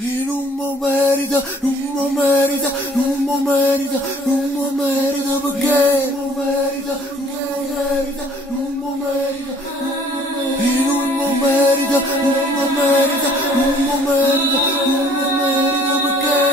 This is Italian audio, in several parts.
E non mi merita, non mi merita, non mi merita, non mi merita perché non mi merita, non mi merita, non mi merita, e non mi merita, non mi merita, non mi merita, non mi merita perché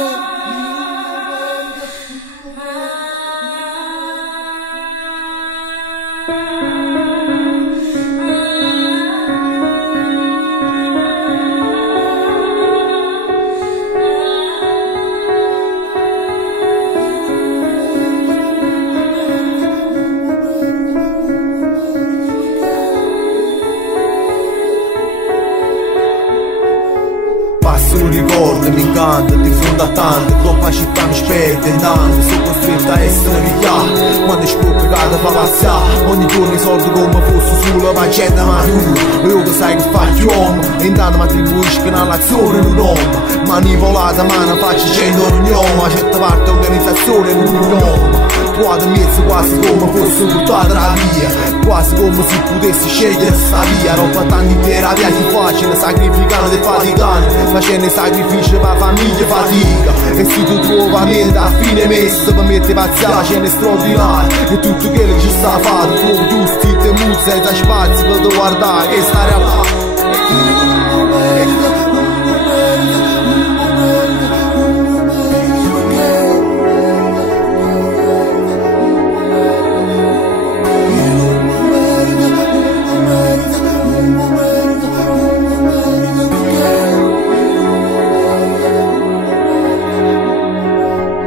Passo un ricordo, mi incanta, di fronte a tante, troppa città mi sperde, andando, sono costretto a essere richiamato. Quando spocca cade fa passare, ogni giorno i soldi come fosse sulla pagina matura. E io che sai che faccio uomo, e intanto mi attribuiscono all'azione in un uomo. Manipolata, ma non faccio 100 ogni uomo, a certa parte organizzazione in un uomo. Quattro mezzo quasi come fosse buttata la via, quasi come se potessi scegliere sta via. Roba tanti intera viaggi facile, sacrificando e faticando, facendo sacrifici per la famiglia fatica. E se tu trovi a mente a fine mese per mettere pazienza cena straordinaria, e tutto quello che ci sta a fare trovi giusti e temuti senza spazio per guardare che sta realtà.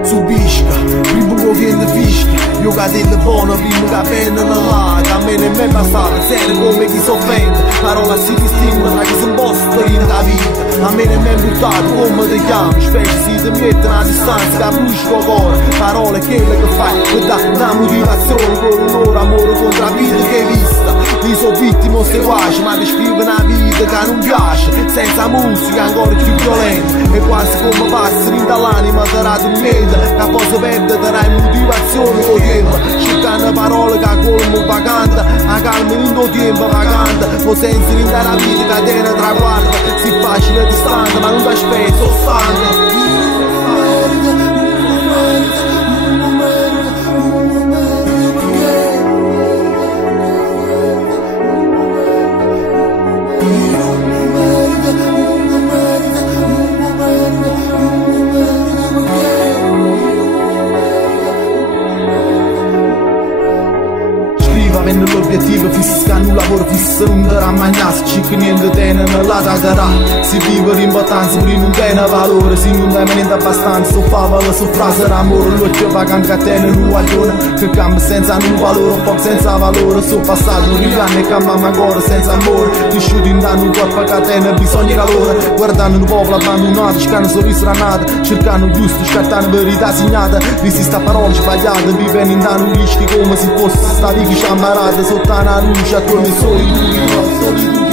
Subisca, prima che viene fisca, io cadete buono, prima che penna nell'aria, a me non è passata, serio come chi si offende, parola si distingue tra chi si imposta in la vita, a me non è buttato come ti chiami, specie se ti mettono a distanza che brucia il cuore, parole quelle che fai, per dare una motivazione, per un'ora amore contro la vita che hai vista, io sono vittima seguace, ma ti scrive una vita che non piace, senza musica ancora più violenta, e quasi come passeri dall'anima ti radumenta, che poi si perde darai motivazione con tempo, cercando parole che colmo vagante, a calma in tuo tempo vagante, o senza rindare la vita che te ne traguarda, si facile distante ma non ti aspetti, sono stanco. Avendo l'obiettivo fisso che un lavoro fisso non darà mangiarsi, ci niente tiene nella darà. Si vive l'importanza per non tiene valore, se non dai niente abbastanza, so favola, so frase d'amore, l'occhio vagante che tiene un guaglione, che cambia senza un valore, poco senza valore, so passato, riganne e cambia ancora senza amore, ti sciuti in danno un corpo che tiene bisogno di calore, guardando un popolo abbandonato, cercando sorriso rannato, cercando giusto, scattando verità segnata, visi sta parola sbagliata, vivendo in danno rischi come se fosse sta vita sotto una luce attorno ai solitudini.